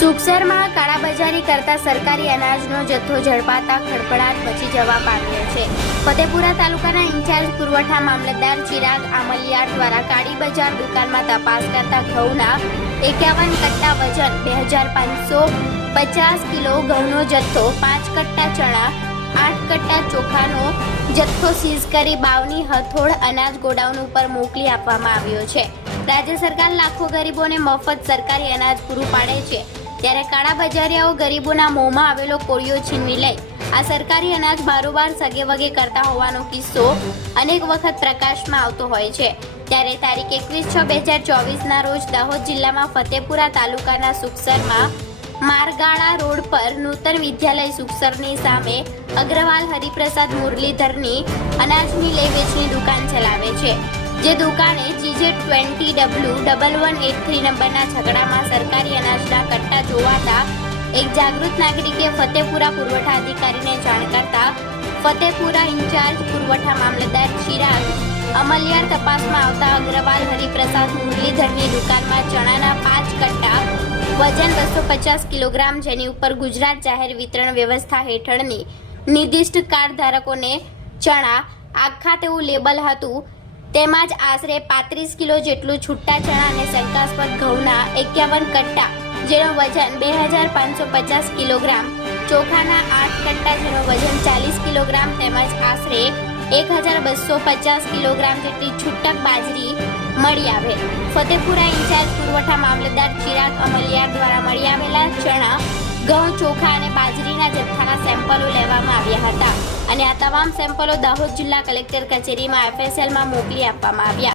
સુખસરમાં કાળાબજારી કરતા સરકારી અનાજનો જથ્થો ઝડપાતા ખડભડાટ મચી જવા પામ્યો છે. ફતેપુરા તાલુકાના ઇન્ચાર્જ પુરવઠા મામલતદાર ચિરાગ આમલિયાર દ્વારા કાળી બજાર દુકાનમાં તપાસ કરતા ઘઉંના એકાવન કટ્ટા વજન, બે હજાર પાંચસો પચાસ કિલો ઘઉંનો જથ્થો, પાંચ કટ્ટા ચણા, આઠ કટ્ટા ચોખાનો જથ્થો સીઝ કરી બાવની હથોડ અનાજ ગોડાઉન ઉપર મોકલી આપવામાં આવ્યો છે. રાજ્ય સરકાર લાખો ગરીબોને મફત સરકારી અનાજ પૂરું પાડે છે. ત્યારે કાળા બજારિયાઓ ગરીબોના મોંમાં આવેલો કોળિયો છીનવી લે. આ સરકારી અનાજ બારોબાર સગે વગે કરતા હોવાનો કિસ્સો અનેક વખત પ્રકાશમાં આવતો હોય છે. ત્યારે તારીખ એકવીસ છ બે હજાર ચોવીસના રોજ દાહોદ જિલ્લામાં ફતેપુરા તાલુકાના સુખસરમાં મારગાળા રોડ પર નૂતન વિદ્યાલય સુખસરની સામે અગ્રવાલ હરિપ્રસાદ મુરલીધરની અનાજની લે વેચની દુકાન ચલાવે છે. જે દુકાને GJ twenty W double one eight three નંબરના છકડામાં સરકારી અનાજના કટ્ટા જોવાતા એક જાગૃત નાગરિકે ફતેપુરા પુરવઠા અધિકારીને જાણ કરતા ફતેપુરા ઇન્ચાર્જ પુરવઠા મામલતદાર ચિરાગ અમલિયાર તપાસમાં આવતા અગ્રવાલ હરિપ્રસાદ મુરલીધરની દુકાનમાં ચણાના પાંચ કટ્ટા, વજન બસો પચાસ કિલોગ્રામ જેની ઉપર ગુજરાત જાહેર વિતરણ વ્યવસ્થા હેઠળની નિર્દિષ્ટ કાર્ડ ધારકોને ચણા, આખા તેવું લેબલ હતું તેમજ આશરે પાંત્રીસ કિલો જેટલું છૂટા ચણા અને શંકાસ્પદ ઘઉંના એકાવન કટ્ટા, જેનું વજન બે હજાર પાંચસો પચાસ કિલોગ્રામ, ચોખાના આઠ કટ્ટા જેનું વજન ચાલીસ કિલોગ્રામ, તેમજ આશરે એક હજાર બસો પચાસ કિલોગ્રામ જેટલી છૂટક બાજરી મળી આવે. ફતેપુરા ઇન્ચાર્જ પુરવઠા મામલતદાર ચિરાગ અમલિયાર દ્વારા મળી આવેલા ચણા ઘઉં ચોખા અને બાજરીના જથ્થાના સેમ્પલો લેવામાં આવ્યા હતા. અને આ તમામ સેમ્પલો દાહોદ જિલ્લા કલેક્ટર કચેરીમાં એફએસએલમાં મોકલી આપવામાં આવ્યા.